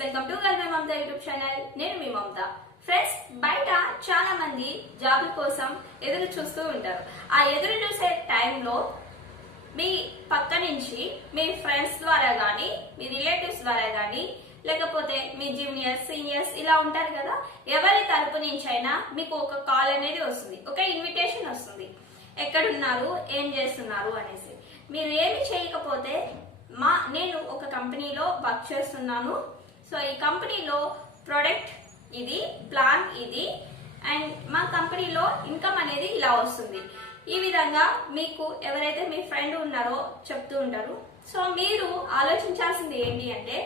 Welcome to గల్వే Mamatha YouTube channel. నేను మీ మమత. ఫ్రెండ్స్, బయట చాలా మంది జాబ్ కోసం ఎదురు చూస్తూ ఉంటారు. ఆ ఎదురు చూసే టైంలో మీ పక్క నుంచి మీ ఫ్రెండ్స్ ద్వారా కానీ మీ రిలేటివ్స్ ద్వారా కానీ లేకపోతే మీ జూనియర్స్ సీనియర్స్ ఇలా ఉంటారు కదా, ఎవరి తరపు నుంచి అయినా మీకు ఒక కాల్ అనేది వస్తుంది, ఒక ఇన్విటేషన్ వస్తుంది. ఎక్కడున్నారు, ఏం చేస్తున్నారు అనేసి. మీరు ఏమి చేయకపోతే నేను ఒక కంపెనీలో వర్క్ చేస్తున్నాను, సో ఈ కంపెనీలో ప్రొడక్ట్ ఇది, ప్లాన్ ఇది, అండ్ మా కంపెనీలో ఇన్కమ్ అనేది ఇలా వస్తుంది. ఈ విధంగా మీకు ఎవరైతే మీ ఫ్రెండ్ ఉన్నారో చెప్తూ ఉంటారు. సో మీరు ఆలోచించాల్సింది ఏంటి అంటే,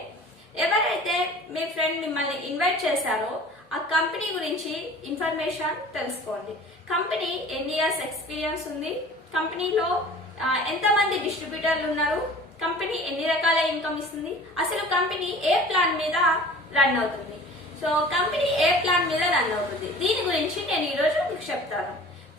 ఎవరైతే మీ ఫ్రెండ్ మిమ్మల్ని ఇన్వైట్ చేశారో ఆ కంపెనీ గురించి ఇన్ఫర్మేషన్ తెలుసుకోండి. కంపెనీ ఎన్ని ఇయర్స్ ఎక్స్పీరియన్స్ ఉంది, కంపెనీలో ఎంతమంది డిస్ట్రిబ్యూటర్లు ఉన్నారు, కంపెనీ ఎన్ని రకాల ఇన్కమ్ ఇస్తుంది, అసలు కంపెనీ ఏ ప్లాన్ మీద రన్ అవుతుంది. సో కంపెనీ ఏ ప్లాన్ మీద రన్ అవుతుంది, దీని గురించి నేను ఈరోజు మీకు చెప్తాను.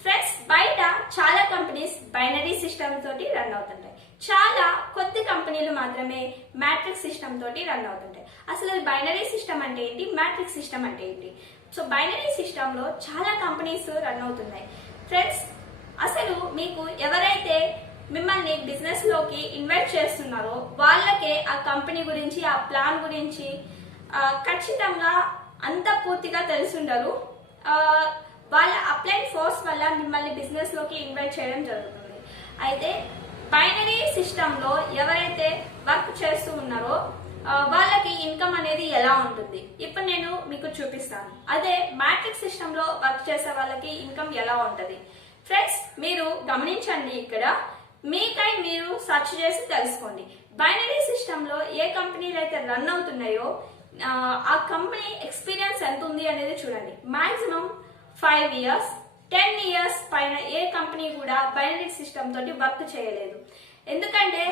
ఫ్రెండ్స్, బయట చాలా కంపెనీస్ బైనరీ సిస్టమ్ తోటి రన్ అవుతుంటాయి. చాలా కొద్ది కంపెనీలు మాత్రమే మ్యాట్రిక్స్ సిస్టమ్ తోటి రన్ అవుతుంటాయి. అసలు బైనరీ సిస్టమ్ అంటే ఏంటి, మ్యాట్రిక్స్ సిస్టమ్ అంటే ఏంటి? సో బైనరీ సిస్టమ్ లో చాలా కంపెనీస్ రన్ అవుతున్నాయి. ఫ్రెండ్స్, అసలు మీకు ఎవరైతే మిమ్మల్ని బిజినెస్ లోకి ఇన్వైట్ చేస్తున్నారో వాళ్ళకే ఆ కంపెనీ గురించి, ఆ ప్లాన్ గురించి ఖచ్చితంగా అంత పూర్తిగా తెలిసి ఉండరు. వాళ్ళ అప్లైడ్ ఫోర్స్ వల్ల మిమ్మల్ని బిజినెస్ లోకి ఇన్వైట్ చేయడం జరుగుతుంది. అయితే బైనరీ సిస్టమ్ లో ఎవరైతే వర్క్ చేస్తూ ఉన్నారో వాళ్ళకి ఇన్కమ్ అనేది ఎలా ఉంటుంది ఇప్పుడు నేను మీకు చూపిస్తాను. అదే మ్యాట్రిక్స్ సిస్టమ్ లో వర్క్ చేసే వాళ్ళకి ఇన్కమ్ ఎలా ఉంటుంది. ఫ్రెండ్స్, మీరు గమనించండి, ఇక్కడ మీకై మీరు సెర్చ్ చేసి తెలుసుకోండి. బైనరీ సిస్టమ్ లో ఏ కంపెనీలు అయితే రన్ అవుతున్నాయో ఆ కంపెనీ ఎక్స్పీరియన్స్ ఎంత ఉంది అనేది చూడండి. మాక్సిమం 5 years 10 years పైన ఏ కంపెనీ కూడా బైనరీ సిస్టమ్ తోటి వర్క్ చేయలేదు. ఎందుకంటే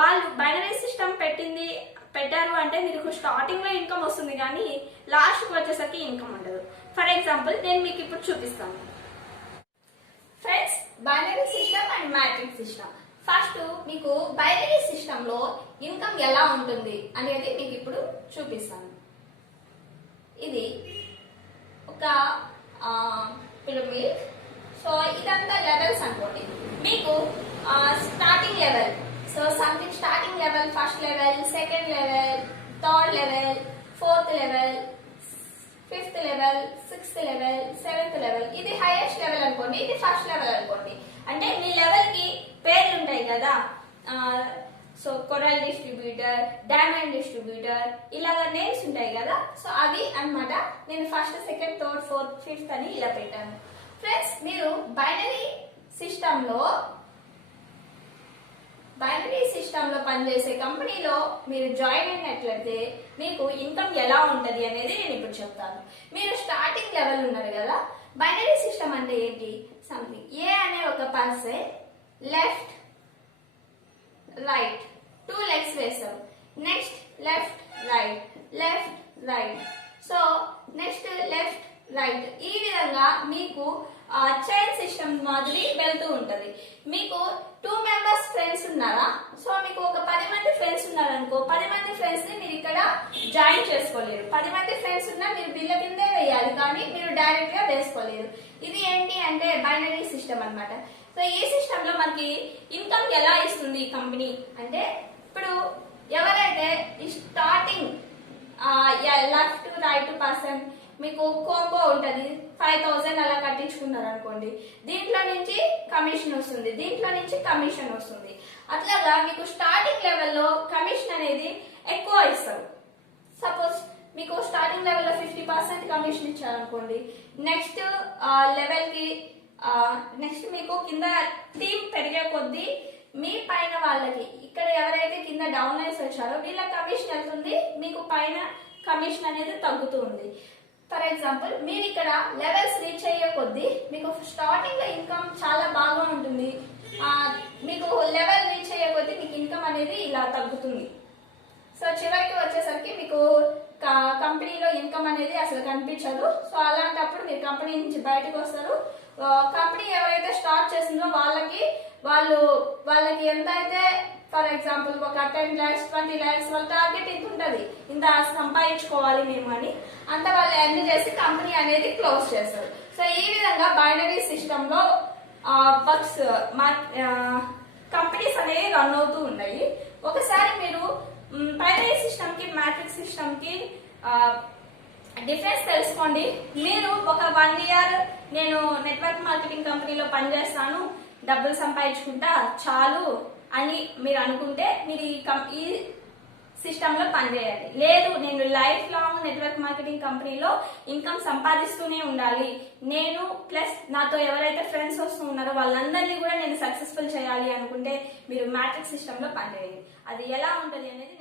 వాళ్ళు బైనరీ సిస్టమ్ పెట్టారు అంటే మీకు స్టార్టింగ్ లో ఇన్కమ్ వస్తుంది కానీ లాస్ట్ కి వచ్చేసరికి ఇన్కమ్ ఉండదు. ఫర్ ఎగ్జాంపుల్ నేను మీకు ఇప్పుడు చూపిస్తాను. Friends, binary system and matrix system. First మీకు బైనరీ సిస్టమ్ లో ఇన్కమ్ ఎలా ఉంటుంది అనేది మీకు ఇప్పుడు చూపిస్తాను. ఇది ఒక పిరమిడ్. సో ఇదంతా లెవెల్స్ అనుకోండి. మీకు starting level, so something starting level, first level, second level, third level, fourth level, fifth level, sixth level, seventh level. ఇది హైయెస్ట్ లెవెల్ అనుకోండి, ఇది ఫస్ట్ లెవెల్ అనుకోండి. అంటే మీ లెవెల్ కి పేర్లు ఉంటాయి కదా. So coral distributor, diamond distributor, ఇలాగ నేమ్స్ ఉంటాయి కదా. సో అవి అన్నమాట. నేను first, second, third, fourth, fifth అని ఇలా పెట్టాను. ఫ్రెండ్స్, మీరు బైనరీ సిస్టమ్ లో పనిచేసే కంపెనీలో మీరు జాయిన్ అయినట్లయితే మీకు ఇన్కమ్ ఎలా ఉంటది అనేది నేను ఇప్పుడు చెప్తాను. మీరు స్టార్టింగ్ లెవెల్ ఉన్నారు కదా. బైనరీ సిస్టమ్ అంటే ఏంటి? సంథింగ్ ఏ అనే ఒక పర్సన్ లెఫ్ట్ రైట్ 2 legs వేస్తాం. Next left right, left right, so next left right. ఈ విధంగా మీకు చైన్ సిస్టమ్ మాదిరి వెళ్తూ ఉంటది. మీకు 2 members ఫ్రెండ్స్ ఉన్నారా? సో మీకు ఒక 10 మంది ఫ్రెండ్స్ ఉన్నారనుకో, 10 మంది ఫ్రెండ్స్ ని మీరు ఇక్కడ జాయిన్ చేసుకోలేరు. 10 మంది ఫ్రెండ్స్ ఉన్నా మీరు బిల్ల కిందే వేయాలి, కానీ మీరు డైరెక్ట్ గా వేసుకోలేరు. ఇది ఏంటి అంటే బైనరీ సిస్టమ్ అన్నమాట. సో ఈ సిస్టమ్ లో మనకి ఇన్కమ్ ఎలా ఇస్తుంది ఈ కంపెనీ అంటే, ఇప్పుడు ఎవరైతే ఈ స్టార్టింగ్ లెఫ్ట్ రైట్ పర్సన్ మీకు కోంబో ఉంటది, 5000 అలా కట్టించుకున్నారు అనుకోండి, దీంట్లో నుంచి కమిషన్ వస్తుంది, దీంట్లో నుంచి కమిషన్ వస్తుంది. అట్లాగా మీకు స్టార్టింగ్ లెవెల్లో కమిషన్ అనేది ఎక్కువ ఇస్తారు. సపోజ్ మీకు స్టార్టింగ్ లెవెల్లో 50% కమిషన్ ఇచ్చారనుకోండి, నెక్స్ట్ లెవెల్ కి నెక్స్ట్ మీకు కింద టీమ్ పెరిగే కొద్దీ మీ పైన వాళ్ళకి, ఇక్కడ ఎవరైతే కింద డౌన్ లైన్స్ వచ్చారో వీళ్ళ కమిషన్ వెళ్తుంది, మీకు పైన కమిషన్ అనేది తగ్గుతూ ఉంది. ఫర్ ఎగ్జాంపుల్, మీరు ఇక్కడ లెవెల్స్ రీచ్ అయ్యే కొద్దీ మీకు స్టార్టింగ్ లో ఇన్కమ్ చాలా బాగా ఉంటుంది. మీకు లెవెల్ రీచ్ అయ్యే కొద్దీ మీకు ఇన్కమ్ అనేది ఇలా తగ్గుతుంది. సో చివరికి వచ్చేసరికి మీకు కంపెనీలో ఇన్కమ్ అనేది అసలు కనిపించదు. సో అలాంటప్పుడు మీరు కంపెనీ నుంచి బయటకు వస్తారు. కంపెనీ ఎవరైతే స్టార్ట్ చేసిందో వాళ్ళకి ఎంత అయితే ఫర్ ఎగ్జాంపుల్ ఒక 10 lakhs 20 lakhs వాళ్ళ టార్గెట్ ఇంత ఉంటుంది, ఇంత సంపాదించుకోవాలి మేము అని అంత వాళ్ళు ఎర్న్ చేసి కంపెనీ అనేది క్లోజ్ చేస్తారు. సో ఈ విధంగా బైనరీ సిస్టమ్ లో వర్క్స్ కంపెనీస్ అనేవి రన్ అవుతూ ఉన్నాయి. ఒకసారి మీరు బైనరీ సిస్టమ్ కి మ్యాట్రిక్స్ సిస్టమ్ కి డిఫరెన్స్ తెలుసుకోండి. మీరు ఒక 1 year నేను నెట్వర్క్ మార్కెటింగ్ కంపెనీలో పనిచేస్తాను, డబ్బులు సంపాదించుకుంటా చాలు అని మీరు అనుకుంటే మీరు ఈ సిస్టమ్ లో పనిచేయాలి. లేదు నేను లైఫ్ లాంగ్ నెట్వర్క్ మార్కెటింగ్ కంపెనీలో ఇన్కమ్ సంపాదిస్తూనే ఉండాలి, నేను ప్లస్ నాతో ఎవరైతే ఫ్రెండ్స్ వస్తూ ఉన్నారో వాళ్ళందరినీ కూడా నేను సక్సెస్ఫుల్ చేయాలి అనుకుంటే మీరు మ్యాట్రిక్స్ సిస్టమ్ లో పనిచేయండి. అది ఎలా ఉంటుంది అనేది